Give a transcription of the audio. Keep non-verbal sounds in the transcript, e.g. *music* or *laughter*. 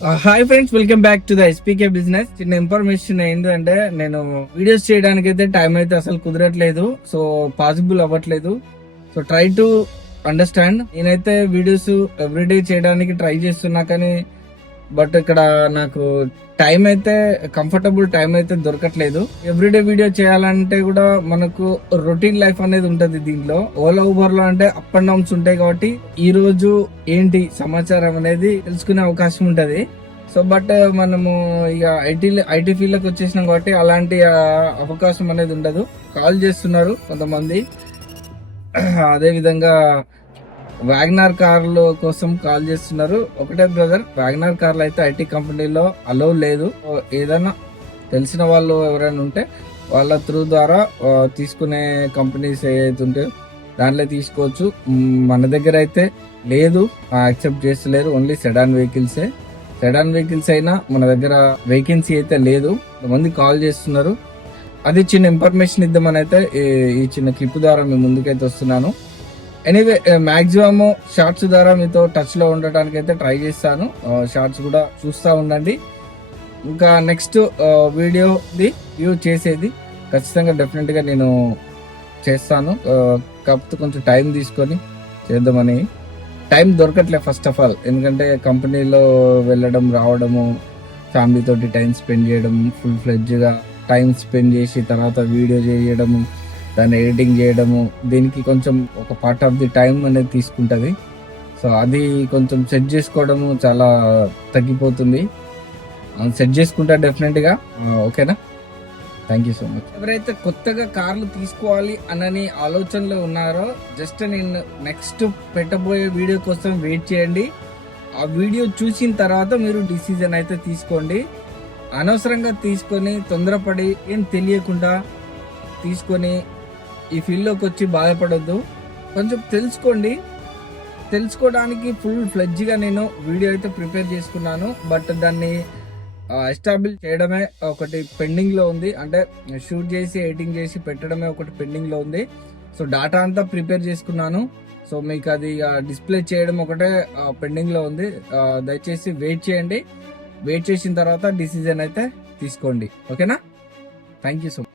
Hi friends welcome back to the SPK business చిన్న information ఏంటంటే నేను వీడియోస్ చేయడానికి అయితే టైం అయితే అసలు కుదరట్లేదు సో పాసిబుల్ అవ్వట్లేదు. సో ట్రై టు అండర్స్టాండ్ నేనైతే వీడియోస్ ఎవ్రీడే చేయడానికి ట్రై చేస్తున్నా కానీ బట్ ఇక్కడ నాకు టైం అయితే కంఫర్టబుల్ టైం అయితే దొరకట్లేదు. ఎవ్రీడే వీడియో చేయాలంటే కూడా మనకు రొటీన్ లైఫ్ అనేది ఉంటది దీంట్లో. ఓలా ఊబర్లో అంటే అప్ అండ్ డౌన్స్ ఉంటాయి కాబట్టి ఈ రోజు ఏంటి సమాచారం అనేది తెలుసుకునే అవకాశం ఉంటది. సో బట్ మనము ఇక ఐటీ ఐటీ ఫీల్డ్లోకి వచ్చేసినాం కాబట్టి అలాంటి అవకాశం అనేది ఉండదు. కాల్ చేస్తున్నారు కొంతమంది. *clears throat* అదే విధంగా వ్యాగనార్ కార్ల కోసం కాల్ చేస్తున్నారు. ఒకటే బ్రదర్ వ్యాగనార్ కార్లు అయితే ఐటీ కంపెనీలో అలౌ లేదు. ఏదైనా తెలిసిన వాళ్ళు ఎవరైనా ఉంటే వాళ్ళ త్రూ ద్వారా తీసుకునే కంపెనీస్ ఏదైతే ఉంటాయో దాంట్లో తీసుకోవచ్చు. మన దగ్గర అయితే లేదు. యాక్సెప్ట్ చేస్తలేరు. ఓన్లీ సెడాన్ వెహికల్సే. సెడాన్ వెహికల్స్ అయినా మన దగ్గర వేకెన్సీ అయితే లేదు. కొంతమంది కాల్ చేస్తున్నారు. అది చిన్న ఇన్ఫర్మేషన్ ఇద్దామని అయితే ఈ- ఈ చిన్న క్లిప్ ద్వారా మేము ముందుకైతే వస్తున్నాను. ఎనీవే మాక్సిమమ్ షార్ట్స్ ద్వారా మీతో టచ్లో ఉండటానికి అయితే ట్రై చేస్తాను uh, షార్ట్స్ కూడా చూస్తూ ఉండండి. ఇంకా నెక్స్ట్ వీడియోది వ్యూ చేసేది ఖచ్చితంగా డెఫినెట్గా నేను చేస్తాను. Uh, కాకపోతే కొంచెం టైం తీసుకొని చేద్దామని. టైం దొరకట్లే ఫస్ట్ ఆఫ్ ఆల్ ఎందుకంటే కంపెనీలో వెళ్ళడం రావడము ఫ్యామిలీ తోటి టైం స్పెండ్ చేయడం ఫుల్ ఫ్లెడ్జ్గా టైం స్పెండ్ చేసి తర్వాత వీడియో చేయడము దాన్ని ఎడిటింగ్ చేయడము దీనికి కొంచెం ఒక పార్ట్ ఆఫ్ ది టైం అనేది తీసుకుంటుంది. సో అది కొంచెం సెట్ చేసుకోవడము చాలా తగ్గిపోతుంది. సెట్ చేసుకుంటా డెఫినెట్గా ఓకేనా? థ్యాంక్ యూ సో మచ్ ఎవరైతే కొత్తగా కార్లు తీసుకోవాలి అనని ఆలోచనలో ఉన్నారో జస్ట్ నేను నెక్స్ట్ పెట్టబోయే వీడియో కోసం వెయిట్ చేయండి. ఆ వీడియో చూసిన తర్వాత మీరు డిసిజన్ అయితే తీసుకోండి. అనవసరంగా తీసుకొని తొందరపడి ఏం తెలియకుండా తీసుకొని ఈ ఫీల్డ్లోకి వచ్చి బాధపడొద్దు. కొంచెం తెలుసుకోండి. తెలుసుకోవడానికి ఫుల్ ఫ్లెడ్జ్గా నేను వీడియో అయితే ప్రిపేర్ చేసుకున్నాను. బట్ దాన్ని ఎస్టాబ్లిష్ చేయడమే ఒకటి పెండింగ్లో ఉంది. అంటే షూట్ చేసి ఎడిటింగ్ చేసి పెట్టడమే ఒకటి పెండింగ్లో ఉంది. సో డాటా అంతా ప్రిపేర్ చేసుకున్నాను. సో మీకు అది డిస్ప్లే చేయడం ఒకటే పెండింగ్లో ఉంది. దయచేసి వెయిట్ చేయండి. వెయిట్ చేసిన తర్వాత డిసిజన్ అయితే తీసుకోండి. ఓకేనా? Thank you so much